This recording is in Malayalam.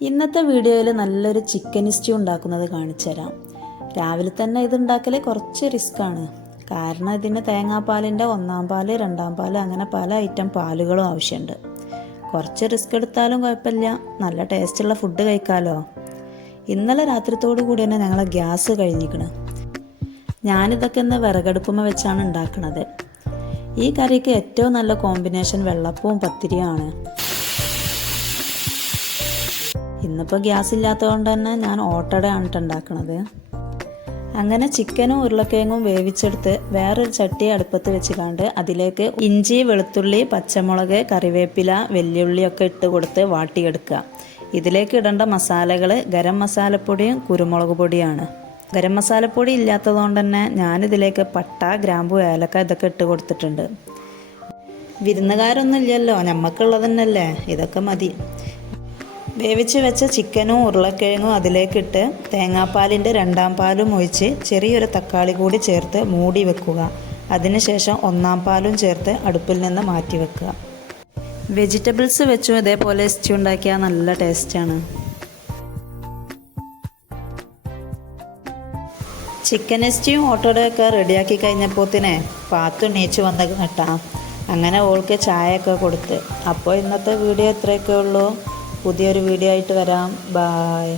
ഇന്നത്തെ വീഡിയോയിൽ നല്ലൊരു ചിക്കൻ സ്റ്റ്യൂ ഉണ്ടാക്കുന്നത് കാണിച്ചു തരാം. രാവിലെ തന്നെ ഇത് ഉണ്ടാക്കൽ കുറച്ച് റിസ്ക്കാണ്. കാരണം ഇതിന് തേങ്ങാപ്പാലിൻ്റെ 1-ാം പാല് 2-ാം പാല് അങ്ങനെ പല ഐറ്റം പാലുകളും ആവശ്യമുണ്ട്. കുറച്ച് റിസ്ക് എടുത്താലും കുഴപ്പമില്ല, നല്ല ടേസ്റ്റുള്ള ഫുഡ് കഴിക്കാമല്ലോ. ഇന്നലെ രാത്രിത്തോടു കൂടി തന്നെ ഞങ്ങളെ ഗ്യാസ് കഴിഞ്ഞിരിക്കണം. ഞാനിതൊക്കെ ഇന്ന് വിറകടുപ്പുമ്മ വെച്ചാണ് ഉണ്ടാക്കുന്നത്. ഈ കറിക്ക് ഏറ്റവും നല്ല കോമ്പിനേഷൻ വെള്ളപ്പവും പത്തിരിയുമാണ്. ഇന്നിപ്പോൾ ഗ്യാസ് ഇല്ലാത്തതുകൊണ്ട് തന്നെ ഞാൻ ഓട്ടടയാണ് ഉണ്ടാക്കുന്നത്. അങ്ങനെ ചിക്കനും ഉരുളക്കിഴങ്ങും വേവിച്ചെടുത്ത് വേറൊരു ചട്ടി അടുപ്പത്ത് വെച്ചുകൊണ്ട് അതിലേക്ക് ഇഞ്ചി, വെളുത്തുള്ളി, പച്ചമുളക്, കറിവേപ്പില, വെല്ലുള്ളിയൊക്കെ ഇട്ട് കൊടുത്ത് വാട്ടിയെടുക്കുക. ഇതിലേക്ക് ഇടേണ്ട മസാലകൾ ഗരം മസാലപ്പൊടിയും കുരുമുളക് പൊടിയാണ്. ഗരം മസാലപ്പൊടി ഇല്ലാത്തതുകൊണ്ട് തന്നെ ഞാനിതിലേക്ക് പട്ട, ഗ്രാമ്പു, ഏലക്ക ഇതൊക്കെ ഇട്ട് കൊടുത്തിട്ടുണ്ട്. വിരുന്നുകാരൊന്നും ഇല്ലല്ലോ, നമുക്കുള്ളത് തന്നെയല്ലേ, ഇതൊക്കെ മതി. വേവിച്ച് വെച്ച ചിക്കനും ഉരുളക്കിഴങ്ങും അതിലേക്കിട്ട് തേങ്ങാപ്പാലിൻ്റെ 2-ാം പാലും ഒഴിച്ച് ചെറിയൊരു തക്കാളി കൂടി ചേർത്ത് മൂടി വെക്കുക. അതിനുശേഷം 1-ാം പാലും ചേർത്ത് അടുപ്പിൽ നിന്ന് മാറ്റി വെക്കുക. വെജിറ്റബിൾസ് വെച്ചും ഇതേപോലെ സ്റ്റ്യൂ ഉണ്ടാക്കിയാൽ നല്ല ടേസ്റ്റാണ്. ചിക്കൻ സ്റ്റ്യൂ ഓട്ടോടൊക്കെ റെഡിയാക്കി കഴിഞ്ഞപ്പോഴത്തേനെ പാത്തു എണീച്ച് വന്ന് കേട്ടാ. അങ്ങനെ ഓൾക്ക് ചായയൊക്കെ കൊടുത്ത്. അപ്പോൾ ഇന്നത്തെ വീഡിയോ ഇത്രയൊക്കെ ഉള്ളൂ. പുതിയൊരു വീഡിയോ ആയിട്ട് വരാം. ബായ്.